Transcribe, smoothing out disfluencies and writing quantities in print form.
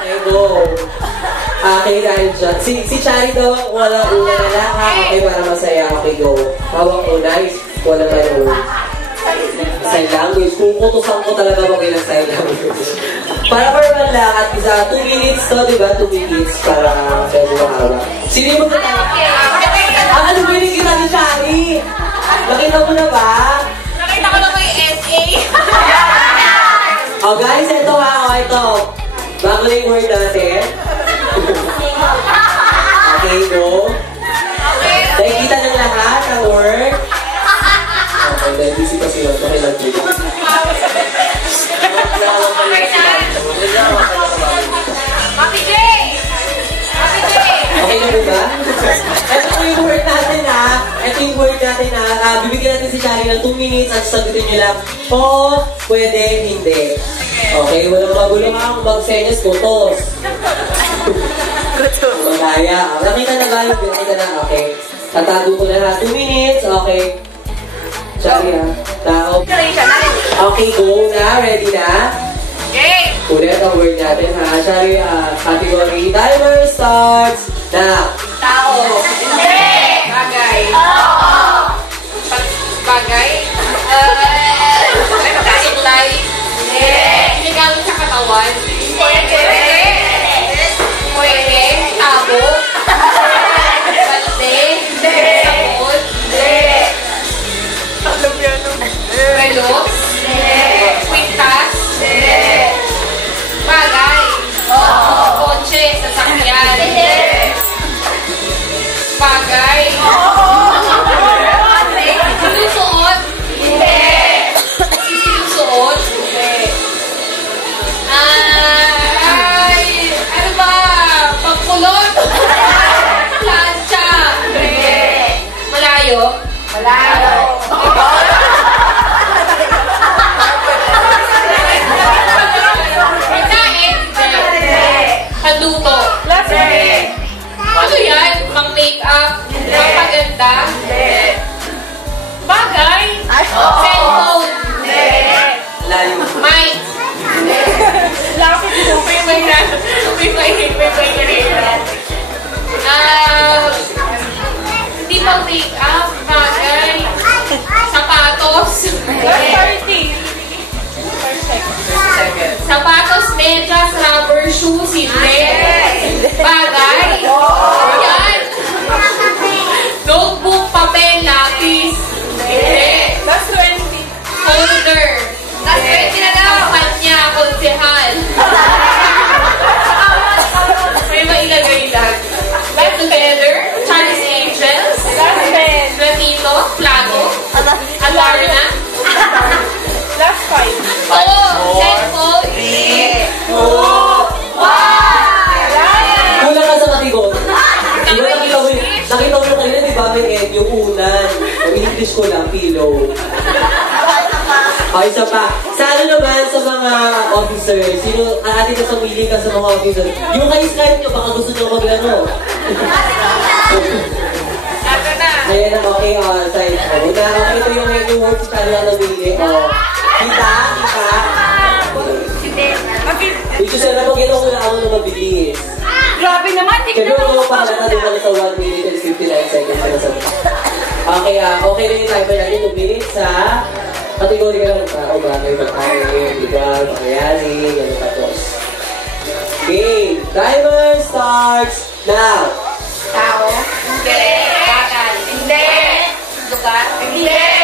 Okay, go. Okay, dahil dyan. Si Chari daw, wala una na lang ha. Okay, para masaya. Okay, go. Hawak ko, nice. Wala na yung sign language. Kung kutusan ko talaga mag ng sign language. Para formal lang at isa, 2 minutes to, diba? 2 minutes para pwede mahawak. Sino yung magkakita? Ano ba yung kita ni Chari? Nakita mo na ba? Nakita ko lang yung SA. Oh guys, ito ha. Oh, ito. Bago na yung word natin. Okay, go. Nakikita ng lahat ang word. Okay, dahil busy pa sila. Okay lang dito. Happy J! Happy J! Okay na ba ba? Ito po yung word natin ha. Ito yung word natin ha. Bibigyan natin si Shari ng 2 minutes at sagutin nyo lang, o, pwede, hindi. Okay, walang magulong ha. Kung mag-senyas, kutos. Magaya. Nakita na ba? Nakita na. Okay. Tatago ko na ha. 2 minutes. Okay. Shari ha. Tao. Okay, go na. Ready na? Okay! Ulit ang word natin ha. Shari, category timer starts now. Tao. Hindi. Bagay. Oo. Bagay. Pagkainlay. Hindi. Ginagamit sa katawan. Pwede. Pwede. Tabo. Balde. Hindi. Sabon. Hindi. Alam yan. Relos. Hindi. Kwintas. Hindi. Bagay. Oo. Kotse. Sasakyan. Hindi. Bagay. Sinusuot. Hindi. Sinusuot. Hindi. Ay, ano ba? Pagkulot. Plancha. Hindi. Malayo. Malayo. Pagkain. Hindi. Panluto. Hindi. Ano yan? Pang-make-up? Pang-paganda? Hindi. Bagay? Cellphone? Hindi. Mic? Hindi. Lapit mo. May hindi pang-make-up? Bagay? Sapatos? Hindi. Sapatos, medyas, rubber shoes? Hindi. Bagay? Yan. Notebook, papel, lapis. Hindi. Last 20. Folder. Last 20 na daw. Kampanya, konsehal. May mailagay lang. Last feather. Chinese angels. Last pen. Platito. Plato. Alarna. Last 5. Oh, cellphone. 3, 2, 1. Kulang ka sa kategory. Nakita mo kanina, di ba, may end yung unan. Ang English ko lang, pillow. Okay, isa pa. Sa ano naman sa mga officers, sino, atin ka samili ka sa mga officers, yung kayo Skype nyo, baka gusto nyo maglaro. Ayan ang okay, side. Una, okay, ito yung word sa kanya na namili. Kita. Ito siya na pag ito ko na ako na mabilis. Grabe naman, tignan Pero ako pa na doon sa 1 minute and 59 seconds. Okay, okay na yung timer natin. 2 minutes sa kategory ka lang tao, bagay, pagkain, bigal, pangyayari, gano'n tapos. Okay, timer starts now. Tao? Hindi. Bakal? Hindi. Lugar? Hindi.